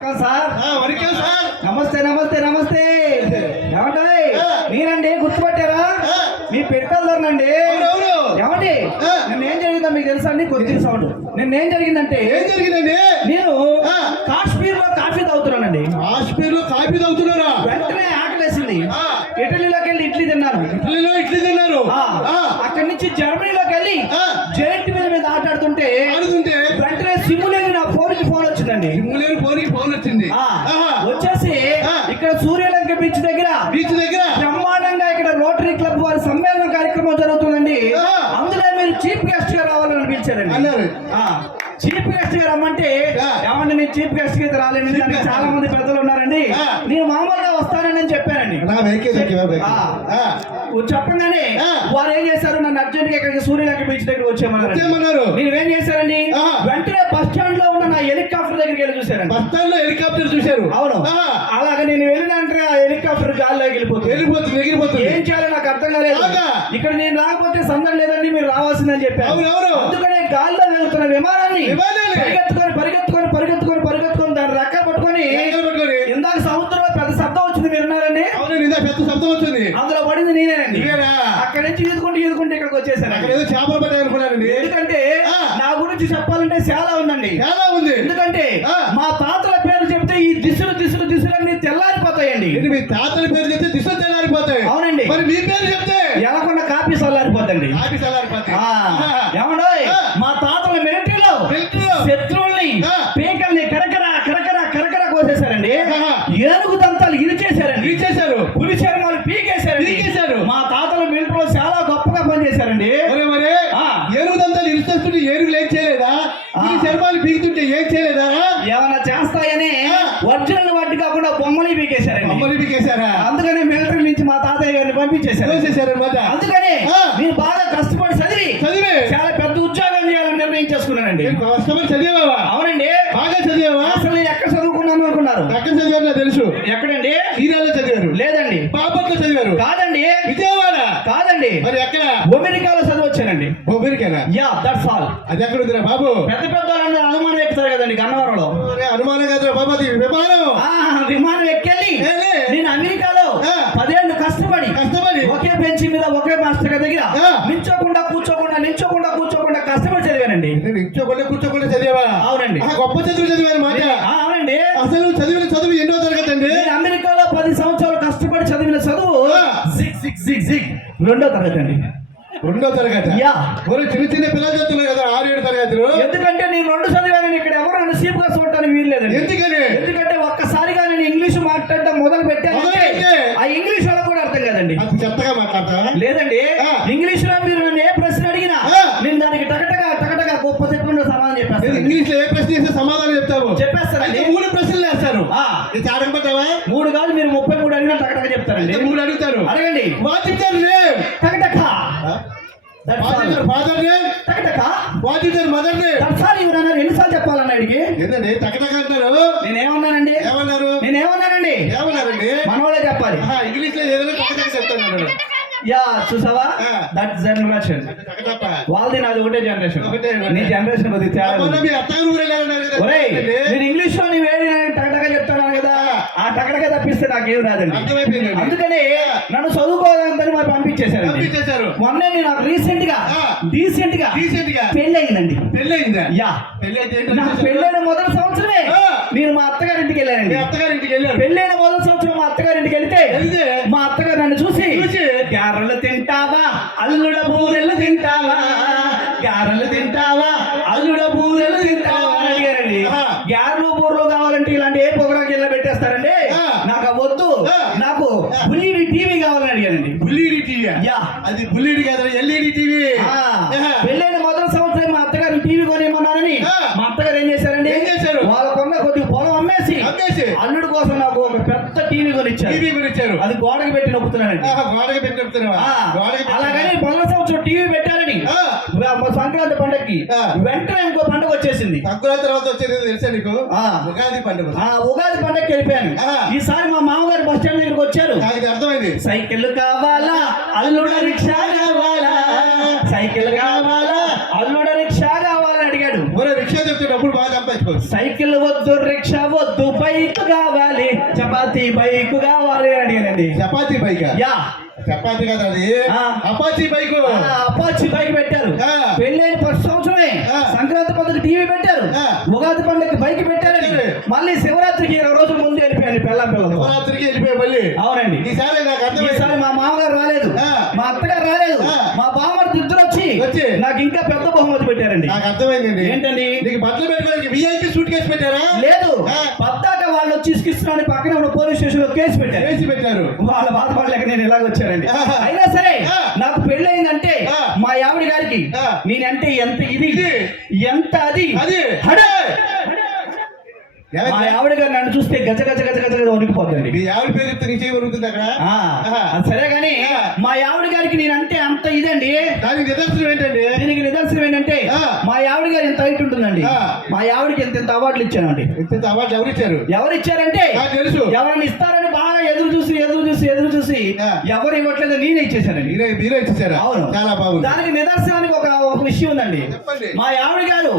Sir. నమస్తే నమస్తే నమస్తే. ఏమంటే మీరండి గుర్తుపట్టారా? మీ పెట్టాలండి ఏమండి. నిన్న ఏం జరిగిందో మీకు తెలుసా అండి? కొద్దిగా సౌండ్. నిన్న ఏం జరిగిందంటే ఏం జరిగిందండి? నేను. కాశ్మీర్లో కాఫీ తాగుతున్నానండి. కాశ్మీర్లో కాఫీ తాగుతున్నారా? వెంటనే ఆకలేసింది. ఇటలీలోకి వెళ్ళి ఇడ్లీ తిన్నాను. ఇడ్లీలో ఇడ్లీ తిన్నారు. అక్కడి నుంచి జర్మనీలోకి వెళ్ళి ఆ. జైంట్ మీద మీద ఆటాడుతుంటే ఆడుతుంటే వెంటనే సిమ్ములేని నా ఫోన్కి ఫోన్ వచ్చిందండి మూలేరు ఫోన్కి ఫోన్ వచ్చింది ఆ, ఆహా. వచ్చేసి ఆ. ఇక్కడ సూర్యలంక బీచ్ దగ్గర బీచ్ దగ్గర బ్రహ్మాండంగా ఇక్కడ రోటరీ క్లబ్ వారి సమ్మేళన కార్యక్రమం జరుగుతుందండి ఆ. అందులో మీరు చీఫ్ గెస్ట్గా రావాలని పిలిచారండి అన్నారు చీఫ్ గెస్ట్గా రమ్మంటే. ఏమంటే నేను చీఫ్ గెస్ట్గా రాలేను. చాలా మంది పెద్దలు ఉన్నారండి. నేను మామూలుగా వస్తానని నేను చెప్పానండి. చెప్పగానే. వారు ఏం చేశారు నన్ను అర్జెంట్గా ఇక్కడికి సూర్యలంక బీచ్ దగ్గర వచ్చేయమన్నారు. మీరు ఏం చేశారండి. వెంటనే బస్ స్టాండ్లో ఉన్న నా హెలికాప్టర్ దగ్గరికి వెళ్ళి చూశారండి బస్ స్టాండ్లో హెలికాప్టర్ చూశారు అవును. అలాగే నేను హెలికాప్టర్ గాల్లోకి వెళ్ళిపోతుంది వెళ్ళిపోతుంది ఎగిరిపోతుంది ఏం చేయాలో నాకు అర్థం కాలేదు? ఇక్కడ నేను రాకపోతే సందడి లేదండి మీరు రావాల్సిందని చెప్పాను అవును, అవును. అందుకనే గాల్లో వెళ్తున్న విమానాన్ని? పరిగెత్తుకొని పరిగెత్తుకొని పరిగెత్తుకొని పరిగెత్తుకొని దాన్ని రెక్క పట్టుకొని ఇందాక సముద్రంలో పెద్ద శబ్దం వచ్చింది విన్నారండి అవును ఇందా పెద్ద శబ్దం వచ్చింది అందులో పడింది నేనేనండి? అక్కడి నుంచి ఈదుకుంటూ ఈదుకుంటూ ఇక్కడికి అక్కడ వచ్చేసానండి ఏదో చేపలు పట్టాయి అనుకున్నానండి ఎందుకంటే. నా గురించి చెప్పాలంటే చాలా ఉందండి చాలా ఉంది ఎందుకంటే. మా ఏంటి మీ తాతల పేరు చెప్తే దిశ తెల్లారిపోతాయి. అవునండి. మరి మీ పేరు చెప్తే? ఎలకొండ కాపీ చల్లారిపోతండి ఆపి తెల్లారిపోతాయి నుంచి మా తాతయ్య గారిని పంపించేశారు. చేసేశారనమాట అందుకని. నేను బాగా కష్టపడి చదివి చదివే. చాలా పెద్ద ఉద్యోగం చేయాలని నిర్ణయించేసుకున్నానండి నేను కష్టపడి చదివావా? అవునండి. బాగా చదివావా? అసలు నేను ఎక్కడ చదువుకున్నాను అనుకున్నారు? ఎక్కడ చదివారు తెలుసు. ఎక్కడండి? సీరియాలో చదివారు. లేదండి. బాపట్లో చదివారు. కాదండి. విజయవాడ. కాదండి. మరి ఎక్కడ? అమెరికాలో చదివచ్చానండి బొబ్బరికేనా? యా దట్స్ ఆల్ అది ఎక్కడ ఉందిరా బాబు? పెద్ద పెద్ద వాళ్ళందరూ అనుమానం ఎక్కుతారు కదండి గన్నవరంలో. అనుమానం కాదురా బాబు అది విమానం. విమానం ఎక్కెళ్ళి. నేను అమెరికాలో. పదేళ్ళు కష్టపడి కష్టపడి. ఒకే బెంచ్ మీద ఒకే మాస్టర్ దగ్గర ఆ. నించోకుండా కూర్చోకుండా నించోకుండా కూర్చోకుండా కష్టపడి చదివానండి. నిల్చోకుండా కూర్చోకుండా చదివావా? అవునండి. గొప్ప చదువు చదివాను మాట. ఆ, అవునండి. అసలు చదివిన చదువు ఎన్నో తరగతి అండి అమెరికాలో పది సంవత్సరాలు కష్టపడి చదివిన చదువు. జిగ్ జిగ్ జిగ్ జిగ్. రెండో తరగతి అండి రెండో తరగతి. యా. ఒరే చిన్న చిన్న పిల్లలు చదువుతున్నారు కదా ఆరు ఏడు తరగతులు? ఎందుకంటే నేను రెండు చదివానని ఇక్కడ ఎవరు నన్ను సీపుగా చూడటానికి వీల్లేదండి ఎందుకని? ఎందుకంటే ఒక్కసారిగా నేను ఇంగ్లీష్ మాట్లాడటం మొదలు పెట్టాను? ఆ ఇంగ్లీష్ వాళ్ళకు కూడా అర్థం కదండి. చెత్తగా మాట్లాడతా లేదండి. ఇంగ్లీష్లో మీరు నన్ను ఏ ప్రశ్న అడిగినా. నేను దానికి టకటగా టకటగా గొప్ప చెప్పకుండా సమాధానం నేను చెప్పేస్తాను. ఇంగ్లీష్లో ఏ ప్రశ్న చేస్తే సమాధానం చెప్తావు? చెప్పేస్తానండి. అయితే మూడు ప్రశ్నలు వేస్తారు చాడకపోతావా మూడు కాదు మీరు ముప్పై మూడు అడిగినా టకటక చెప్తారండి మూడు అడుగుతారు అడగండి. వాట్ ఇస్ దర్ నేమ్ టకటక That's what all. Is their father name టకటక? What is their mother name దర్శాలు ఇవ్వనన్నారు ఎన్నిసార్లు చెప్పాలన్న అడిగి ఏంటండి టకటక అంటారు? నేనేమన్నానండి? ఏమన్నారు? నేనేమన్నానండి? ఏమన్నారండి? మనోళ్ళే చెప్పాలి. ఇంగ్లీష్లో ఏదైనా టకటక చెప్తాను యా చూసావా? ఆ. దట్ జనరేషన్ టకటక వాళ్ళది నాది ఒకటే జనరేషన్. నీ జనరేషన్ కొద్దిగా తేడా ఒరేయ్? నేను ఇంగ్లీష్లో నీ వేడి టకటక చెప్తాను ఆ టకటక తప్పిస్తే నాకేం రాదండి. అందుకని నన్ను చదువుకోవాలని మరి పంపించేశారు పంపించేశారు. మొన్నే నేను నాకు రీసెంట్గా ఆ. డీసెంట్గా రీసెంట్గా అయిందండి పెళ్ళయిందా? యా. పెళ్ళైతే ఏంటో నాకు? పెళ్ళైన మొదటి సంవత్సరమే. నేను మా అత్తగారింటికి వెళ్ళానండి. అత్తగారి ఇంటికి వెళ్ళారు. పెళ్ళైన మొదటి సంవత్సరం మా అత్తగారింటికి వెళ్తే మా అత్తగారు నన్ను చూసి చూసి, గారెలు తింటావా? అల్లుడ బూరెలు తింటావా? గారెలు తింటావా? అల్లుడ బూరెలు తింటావా అని అడిగారండి ఆ. గారెలు బూరెలు కావాలంటే ఇలాంటి ఏ ప్రోగ్రామ్ కింద పెట్టేస్తారండి ఆ. నాకు ఆ వద్దు ఆ. నాకు బుల్లిడి టీవీ కావాలని అడిగానండి. బుల్లీడి టీవీ? యా. అది బుల్లీడి కదా ఎల్ఈడి టీవీ. పెళ్ళైన మొదటి సంవత్సరం మా అత్తగారు టీవీ కొనేమన్నానని. మా అత్తగారు ఏం చేశారండి? ఏం చేశారు? వాళ్ళకున్న కొద్ది పొలం అమ్మేసి అమ్మేసి. అల్లుడు కోసం నాకు ఒక పెద్ద టీవీ కొనిచ్చారు. టీవీ కొనిచ్చారు. అది గోడకి పెట్టి నొక్కుతున్నానండి. ఆహా, గోడకి పెట్టి పెట్టి- అలాగని మొదటి సంవత్సరం టీవీ పెట్టారని సంక్రాంతి పండగకి. వెంటనే ఇంకో పండుగ వచ్చేసింది. సంక్రాంతి తర్వాత వచ్చేది తెలుసా నీకు. ఉగాది పండుగ. ఆ ఉగాది పండగకి వెళ్ళిపోయాను. ఈసారి మా మామగారు బస్ స్టాండ్ దగ్గరికి వచ్చారు. నాకు అర్థమైంది. సైకిల్ కావాలా? అల్లుడ రిక్షా కావాలా? సైకిల్ కావాలా? అల్లుడ రిక్షా కావాలని అడిగాడు. ఒరే రిక్షా చెప్తే డబ్బులు బాగా సంపాదించుకోవచ్చు. సైకిల్ వద్దు రిక్షా వద్దు బైక్ కావాలి. చపాతీ బైక్ కావాలి అని అడిగానండి. చపాతీ బైక్? యా. చపాతీ కదా అది ఆ. అపాచీ బైక్ అపాచీ బైక్ పెట్టారు. పెళ్ళైన ఫస్ట్ సంవత్సరమే. సంక్రాంతి పండుగ టీవీ పెట్టారు. ఉగాది పండుగ బైక్ పెట్టారండి పెట్టారు. మళ్ళీ శివరాత్రికి ఇరవై రోజుల ముందు వెళ్ళిపోయాను పెళ్ళం పిల్లలు శివరాత్రికి వెళ్ళిపోయి మళ్ళీ అవునండి ఈసారి నాకు ఈసారి మా మామగారు రాలేదు. మా అత్తగారు రాలేదు. మా బామ్మడి ఇద్దరు వచ్చి వచ్చి. నాకు ఇంకా పెద్ద బహుమతి పెట్టారండి నాకు అర్థమైందండి ఏంటండి నీకు బట్టలు పెట్టుకోవడానికి విఐపి సూట్ కేసు పెట్టారా లేదు ఇసుకిస్తున్నాను పక్కనే ఉన్న పోలీస్ స్టేషన్లో కేసు పెట్టారు. వేసి పెట్టారు. వాళ్ళ బాధపడలేక నేను ఇలాగ వచ్చానండి. అయినా సరే. నాకు పెళ్ళయిందంటే ఆ. మా ఆవిడ గారికి. నేనంటే ఎంత ఇది. ఎంత అది అది. మా ఆవిడ గారు నన్ను చూస్తే గజ గజ గజ గజ గజ వణికిపోతుంది మీ ఆవిడ పేరు చెప్తే నీ చేయబడుతుంది అక్కడ? సరే గాని ఆ. మా ఆవిడ గారికి నేనంటే అంత ఇదండి. దానికి నిదర్శనం ఏంటండి దీనికి నిదర్శనం ఏంటంటే ఆ. మా ఆవిడ గారు ఎంత హైట్ ఉంటుందండి. మా ఆవిడకి ఎంత ఎంత అవార్డులు ఇచ్చానండి ఇంత అవార్డు ఎవరు ఇచ్చారు ఎవరు ఇచ్చారంటే తెలుసు ఎవరిని ఇస్తారని బాగా ఎదురు చూసి ఎదురు చూసి ఎదురు చూసి. ఎవరు ఇవ్వట్లేదు నేనే ఇచ్చేసానండి మీరే ఇచ్చేసారా అవును చాలా బాగుంది దానికి నిదర్శనానికి ఒక ఒక విషయం ఉందండి. మా ఆవిడ గారు.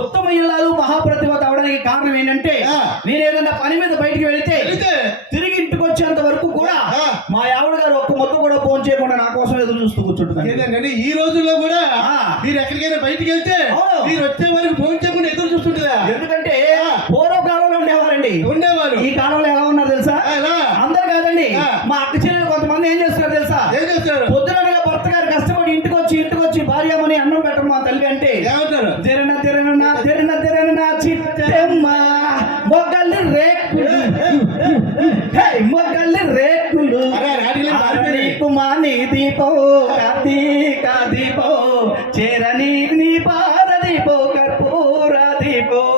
ఉత్తమ ఇల్లాలు మహాప్రతిభ అవడానికి కారణం ఏంటంటే. నేను ఏదైనా పని మీద బయటికి వెళితే తిరిగి ఇంటికి వచ్చేంత వరకు కూడా. మా ఆవిడ గారు ఒక్క మొత్తం కూడా ఫోన్ చేయకుండా నా కోసం ఎదురు చూస్తూ కూర్చుంటున్నాను ఈ రోజుల్లో కూడా. మీరు ఎక్కడికైనా బయటికి వెళ్తే. మీరు వచ్చే వరకు ఫోన్ చేయకుండా ఎదురు చూస్తుంటుందా ఎందుకంటే. పూర్వకాలంలో ఉండేవారండి ఉండేవారు ఈ కాలంలో ఎలా ఉన్నారు తెలుసా? అందరు కాదండి. మా అక్క చెల్లెలు కొంతమంది ఏం చేస్తున్నారు దీపం కార్తీక దీపం చేరని నీ పాద దీపం కర్పూర దీపం.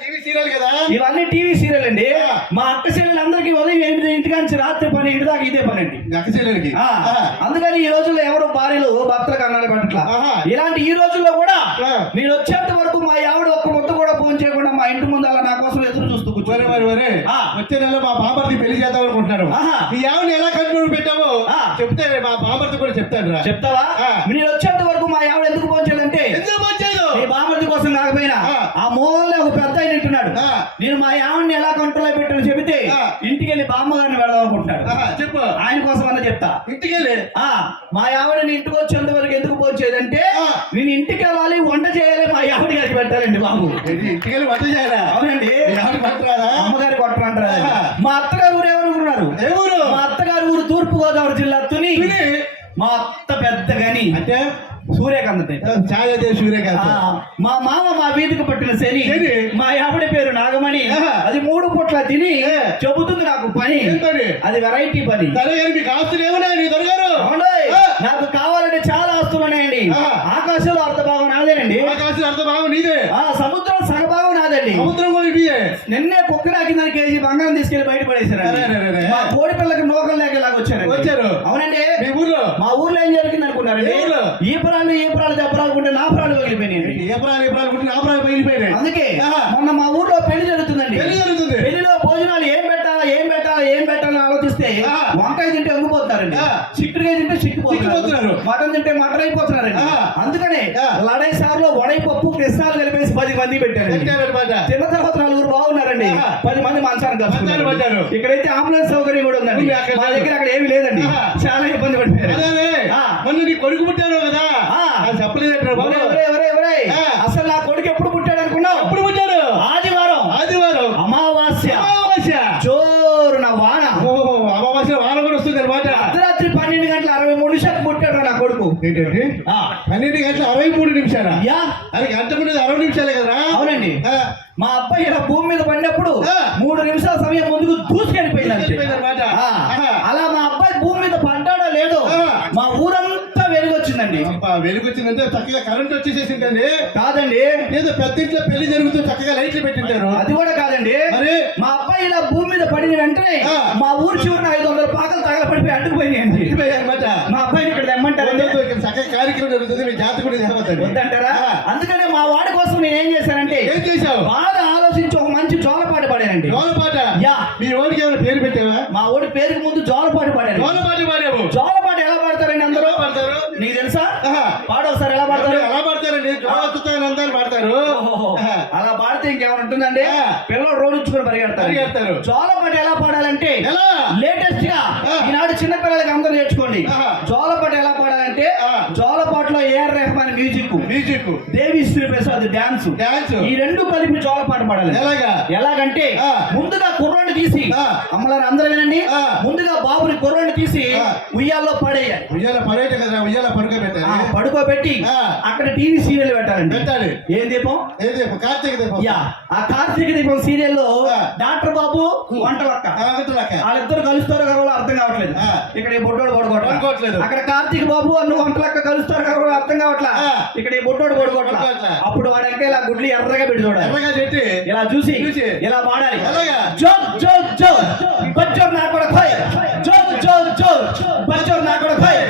టీవీ సీరియల్ కదా? ఇవన్నీ టీవీ సీరియల్ అండి. మా అక్క చెల్లెలు అందరికీ ఉదయం ఎనిమిది ఇంటికి నుంచి రాత్రి పని ఇంటి దాకా ఇదే పని అండి అక్క చెల్లెలకి? అందుకని ఈ రోజుల్లో ఎవరు భార్యలు భర్తలకు అన్నాడు పట్ల. ఇలాంటి ఈ రోజుల్లో కూడా. నేను వచ్చేంత వరకు మా ఆవిడ ఒక్క ముద్ద కూడా ఫోన్ చేయకుండా మా ఇంటి ముందు అలా నా కోసం ఎదురు చూస్తూ కూర్చోరు. వచ్చే నెల మా బామర్ది పెళ్ళి చేద్దాం అనుకుంటున్నాను ఆహా. మీ ఆవిడ ఎలా కంట్రోల్ పెట్టావో. చెప్తే మా బామర్ది కూడా చెప్తాను రా చెప్తావా. నేను వచ్చేంత వరకు మా ఆవిడ ఎందుకు చేయదంటే ఎందుకు వచ్చేది నీ బామర్ది కోసం కాకపోయినా ఆ. మూలలో ఒక పెద్ద ఆయన ఉంటున్నాడు. నేను మా ఆవిడని ఎలా కంట్రోల్ పెట్టాను చెబితే. ఇంటికి వెళ్ళి బామ్మగారిని వెళదాం అనుకుంటాడు చెప్పు ఆయన కోసం అన్న చెప్తా ఇంటికి వెళ్ళి ఆ మా ఆవిడని ఇంటికి వచ్చేంత వరకు ఎందుకు పోచేదంటే. నేను ఇంటికి వెళ్ళాలి వంట చేయాలి మా ఆవిడ గారికి పెట్టాలండి బాబు ఇంటికి వెళ్ళి వంట చేయాలా అవునండి మీ అమ్మగారి కొట్టమంటారా. మా అత్తగారు ఊరు మా అత్తగారు ఊరు తూర్పు గోదావరి జిల్లా తుని? మా అత్త పెద్ద గని. అంటే? సూర్యకాంత ఛాయాదేవి సూర్యకాంత్. మా మామ మా వీధికి పట్టిన శని? మా ఆవిడ పేరు నాగమణి. అది మూడు పుట్ల తిని. చెబుతుంది నాకు పని? అది వెరైటీ పని. మీకు ఆస్తులు ఏమన్నా నీ దొరగారు. నాకు కావాలంటే చాలా ఆస్తులు ఉన్నాయండి. ఆకాశంలో అర్ధ భాగం నాదేనండి. ఆకాశం అర్థ భాగం నీదే. ఆ సముద్రం సగభాగం నాదండి సముద్రం నీదే నిన్నే కుక్క నాకిందని కేజీ బంగారం తీసుకెళ్ళి బయట పడేశారు అరే. మా కోడి పిల్లకి నోకలు లేక ఇలాగ వచ్చారు వచ్చారు. అవునండి మీ ఊర్లో మా ఊర్లో ఏం జరిగింది అనుకున్నారండి ఏ ఊర్లో? ఈపురాలు ఈపురాలు దెబ్బరాలు ఉంటే నా ప్రాలు పగిలిపోయినాయండి ఏప్రాలు ఏప్రాలు పుట్టిన ఆపరాలు పగిలిపోయినాయి అందుకే. మొన్న మా ఊర్లో పెళ్ళి జరుగుతుందండి పెళ్ళి జరుగుతుంది పెళ్ళిలో భోజనాలు ఏం పెట్టాలా ఏం పెట్టాలా ఏం పెట్టాలని ఆలోచిస్తే. వంకాయ తింటే ఆ. చిక్కిపోతున్నారు మటన్ తింటే మటన్ అయిపోతున్నారండి ఆ. అందుకనే. లడై సార్లో వడై పప్పు కృష్ణాలు కలిపేసి పది మంది పెట్టారనమాట తిన్న తర్వాత నలుగురు బాగున్నారండి. పది మంది మంచాన్ని కలుసుకున్నారు పడ్డారు. ఇక్కడైతే అంబులెన్స్ సౌకర్యం కూడా ఉందండి మా. దగ్గర అక్కడ ఏమీ లేదండి. చాలా ఇబ్బంది పడిపోయారు. మొన్న నీ కొడుకు పుట్టారు కదా ఆ. అది చెప్పలేదంటారు బాబు ఒరేయ్, ఒరేయ్, ఒరేయ్, ఒరేయ్. ఆ. అసలు నా కొడుకు ఎప్పుడు పుట్టాడు అనుకున్నావు ఎప్పుడు పుట్టాడు ఆదివారం ఆదివారం అమావాస్య అమావాస్య జోరున వాన ఓహో అమావాస్య వాన కూడా వస్తుంది అనమాట అర్ధరాత్రి పన్నెండు గంటల అరవై మూడు నిమిషాలు పుట్టాడు ఆ, పన్నెండు గంటల అరవై మూడు నిమిషాలా? యా. అది గంట ముందు అరవై నిమిషాలే కదరా? అవునండి. మా అబ్బాయి ఇలా భూమి మీద పడినప్పుడు. మూడు నిమిషాల సమయం ముందుకు దూసుకెళ్ళిపోయింది. ఆహా. అలా మా అబ్బాయి భూమి మీద పడ్డాడో లేదో. మా ఊరంతా వెలుగొచ్చిందండి. అబ్బా, వెలుగు వచ్చిందంటే చక్కగా కరెంట్ వచ్చేసేసిందండి. కాదండి. ఏదో పెద్ద ఇంట్లో పెళ్ళి జరుగుతూ చక్కగా లైట్లు పెట్టింటారు. అది కూడా కాదండి. మరి? మా అబ్బాయి ఇలా భూమి మీద పడిన వెంటనే. మా ఊరు చివరిన ఐదు వందల పాకలు తగలపడిపోయి అడ్డుకుపోయినాయండి అనమాట మా అబ్బాయిని కార్యక్రమం జరుగుతుంది మీ జాతర కూడా వద్దంటారా? అందుకనే మా వాడి కోసం నేను ఏం చేశానంటే ఏం చేశావు? బాగా ఆలోచించి ఒక మంచి జోలపాట పాడానండి. జోలపాట? యా. మీ ఓడికి ఏమైనా పేరు పెట్టావా? మా ఊడి పేరుకి ముందు జోలపాట పాడాను జోలపాట ఎలా పాడతారండి అందరూ ఎలా పాడతారు? నీకు తెలుసా ఆహా. పాడొకసారి ఎలా పాడతారు ఎలా పాడతారండి జోలతుతానందాన్ని పాడతారు ఓహోహో. ఆహా. అలా పాడితే ఇంకేమైనా ఉంటుందండి. పిల్లలు రోడించుకుని పరిగెడతారు పరిగెడతారు. జోలపాట ఎలా పాడాలంటే లేటెస్ట్గా. ఈనాడు చిన్న పిల్లలకి అందరూ నేర్చుకోండి. జోలపాట ఎలా. జోలపాటలో AR Rahman music music Devi Sri Prasad dance dance ఈ రెండు కలిపి జోలపాట పాడాలి ఎలాగా ఎలాగంటే. ముందుగా కుర్రోని తీసి. అమ్మలారు అందరూ వినండి. ముందుగా బాబుని కుర్రోని తీసి. ఉయ్యాల్లో పడేయాలి ఉయ్యాల పర్యట కదా ఉయ్యాల పడుకో ఆ, పెట్టాలి పడుకోబెట్టి. అక్కడ టీవీ సీరియల్ పెట్టాలండి పెట్టాలి ఏం దీపం ఏది కార్తీక దీపం యా ఆ కార్తీక దీపం సీరియల్లో ఆ. డాక్టర్ బాబు వంటలక్క అంటున్నాక. వాళ్ళిద్దరు కలుస్తారో కావాలో అర్థం కావట్లేదు. ఇక్కడ ఈ బొడ్డోడు పడుకోవట్లేదు. అక్కడ కార్తీక్ బాబు అన్ను వంటలక్క కలుస్తారు కావాలో అర్థం కావట్లా. ఇక్కడ ఈ బొడ్డోడు పడుకోవట్లా. అప్పుడు వాడంటే ఇలా గుడ్లు ఎర్రగా పెట్టి చూడాలి ఎర్రగా చెట్టి ఇలా చూసి. ఇలా పాడాలి? జోక్ జోక్ జోక్ బచ్చోర్ నా కూడా ఖోయ్ జోక్ జోక్ జోక్ బచ్చోర్ నా కూడా ఖోయ్